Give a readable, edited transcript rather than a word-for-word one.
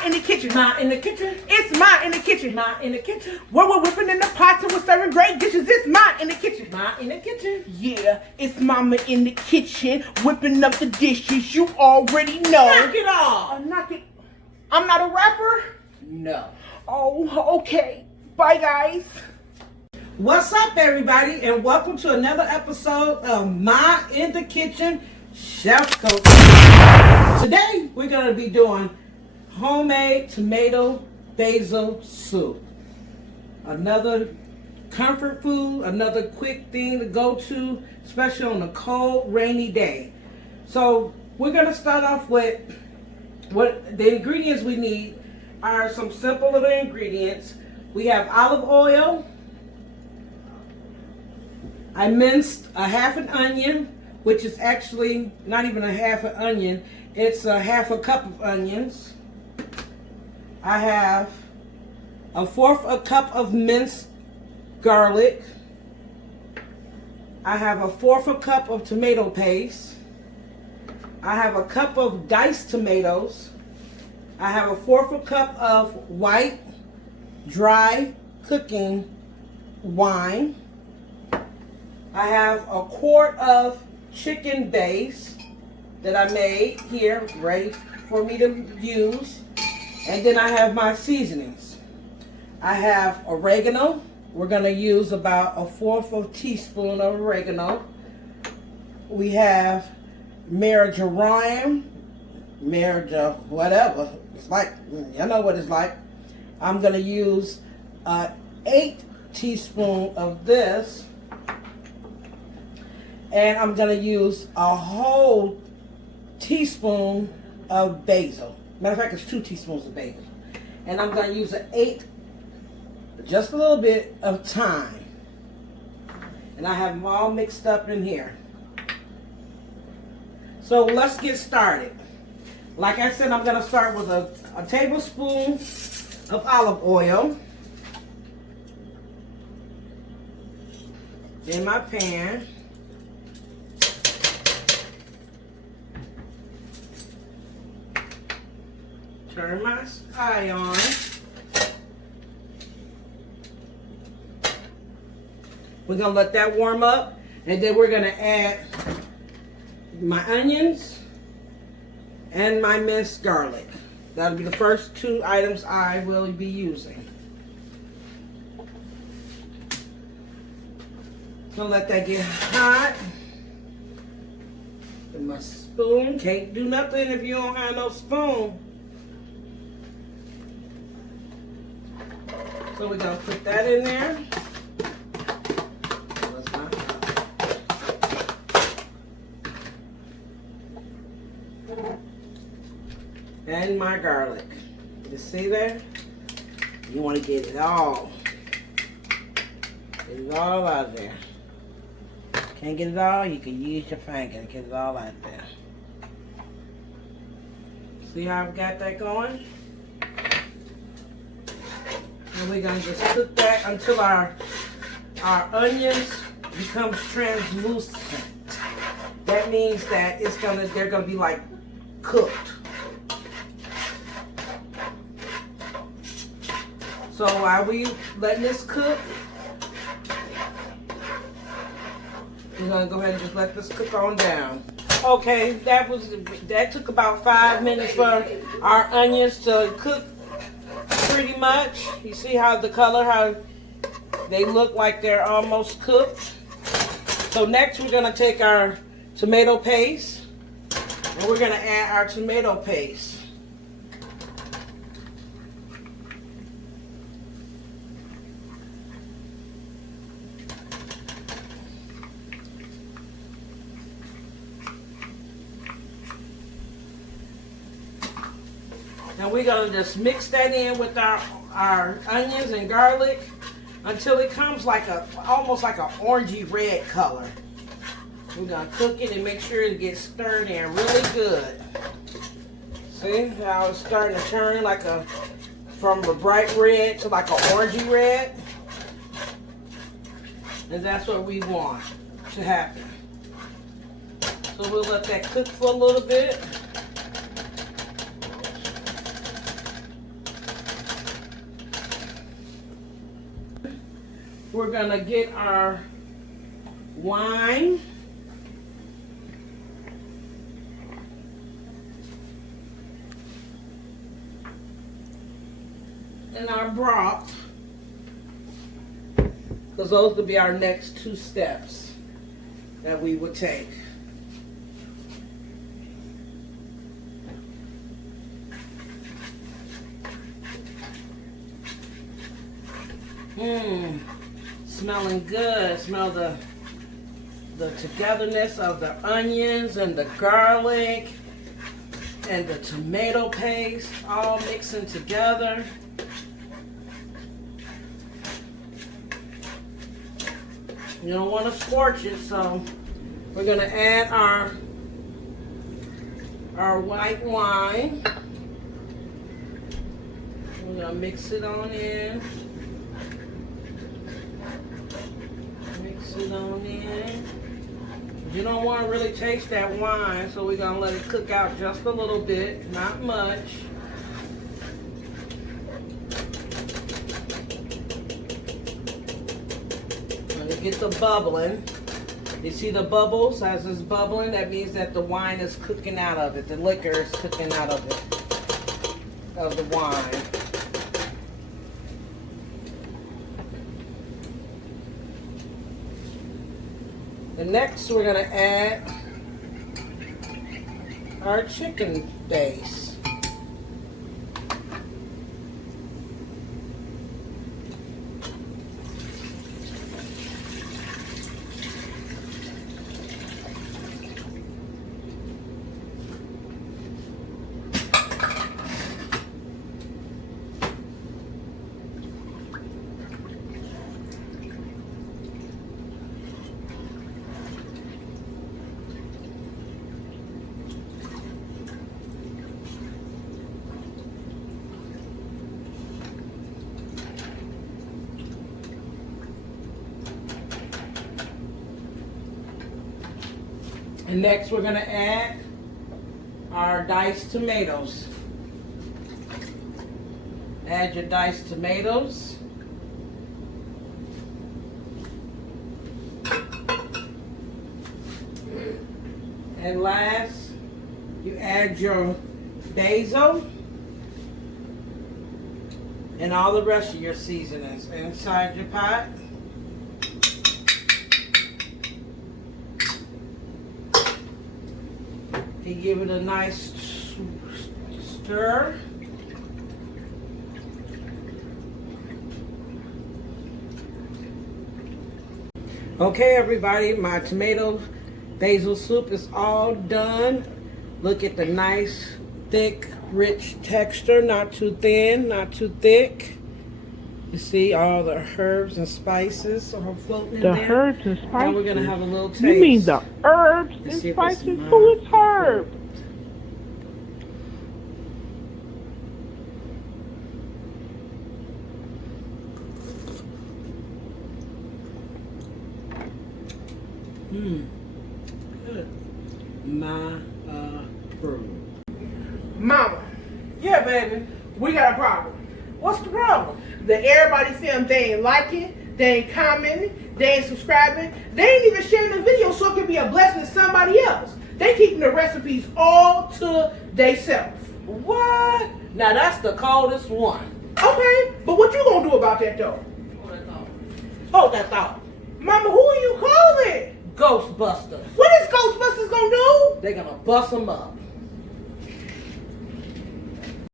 Ma in the kitchen. Ma in the kitchen. It's Ma in the kitchen. Ma in the kitchen. Where we're whipping in the pots and we're serving great dishes. It's Ma in the kitchen. Ma in the kitchen. Yeah, it's Mama in the kitchen whipping up the dishes. You already know. Knock it off. Knock it. I'm not a rapper. No. Oh, okay. Bye, guys. What's up, everybody, and welcome to another episode of Ma in the Kitchen Chef Coach. Today, we're going to be doing homemade tomato basil soup. Another comfort food, another quick thing to go to, especially on a cold, rainy day. So, we're going to start off with what the ingredients we need are some simple little ingredients. We have olive oil. I minced a half an onion, which is actually not even a half an onion. It's a half a cup of onions. I have a fourth a cup of minced garlic. I have a fourth a cup of tomato paste. I have a cup of diced tomatoes. I have a fourth a cup of white, dry cooking wine. I have a quart of chicken base that I made here, ready for me to use. And then I have my seasonings. I have oregano. We're going to use about a fourth of a teaspoon of oregano. We have marjoram, whatever. It's like, you know what it's like. I'm going to use 8 teaspoons of this. And I'm going to use a whole teaspoon of basil. Matter of fact, it's 2 teaspoons of basil. And I'm going to use an 8, just a little bit of thyme. And I have them all mixed up in here. So let's get started. Like I said, I'm going to start with a tablespoon of olive oil in my pan. Turn my eye on. We're going to let that warm up, and then we're going to add my onions and my minced garlic. That'll be the first 2 items I will be using. So let that get hot. And my spoon, can't do nothing if you don't have no spoon. So we're going to put that in there. And my garlic. You see there? You want to get it all. Get it all out of there. Can't get it all, you can use your finger to get it all out there. See how I've got that going? And we're going to just cook that until our onions becomes translucent. That means that they're gonna be like cooked. So while we letting this cook, we're gonna go ahead and just let this cook on down. Okay, that took about 5 minutes for our onions to cook. Pretty much. You see how the color, how they look like they're almost cooked. So next we're going to take our tomato paste and we're going to add our tomato paste. Now we're going to just mix that in with our onions and garlic until it comes like almost like an orangey red color. We're going to cook it and make sure it gets stirred in really good. See how it's starting to turn from a bright red to like an orangey red? And that's what we want to happen. So we'll let that cook for a little bit. we're gonna get our wine. And our broth. Because those would be our next 2 steps that we would take. Smelling good. Smell the togetherness of the onions and the garlic and the tomato paste all mixing together. You don't want to scorch it, so we're going to add our white wine. We're going to mix it on in. Mix it on in. You don't want to really taste that wine, so we're going to let it cook out just a little bit, not much. Get the bubbling. You see the bubbles as it's bubbling? That means that the wine is cooking out of it. The liquor is cooking out of it, of the wine. And next we're going to add our chicken base. And next we're going to add our diced tomatoes. Add your diced tomatoes. And last, you add your basil and all the rest of your seasonings inside your pot. You give it a nice stir. Okay, everybody, my tomato basil soup is all done. Look at the nice, thick, rich texture. Not too thin, not too thick. You see all the herbs and spices all floating in there. The herbs and spices? Now we're going to have a little taste. You mean the herbs and spices? Who is herb? Good. My approved. Mama, Yeah, baby. we got a problem. What's the problem? The everybody film, they ain't liking, they ain't commenting, they ain't subscribing, they ain't even sharing the video so it can be a blessing to somebody else. They keeping the recipes all to theyself. What? Now that's the coldest one. Okay, but what you gonna do about that though? Hold that thought. Mama, who are you calling? Ghostbusters. What is Ghostbusters gonna do? They're gonna bust them up.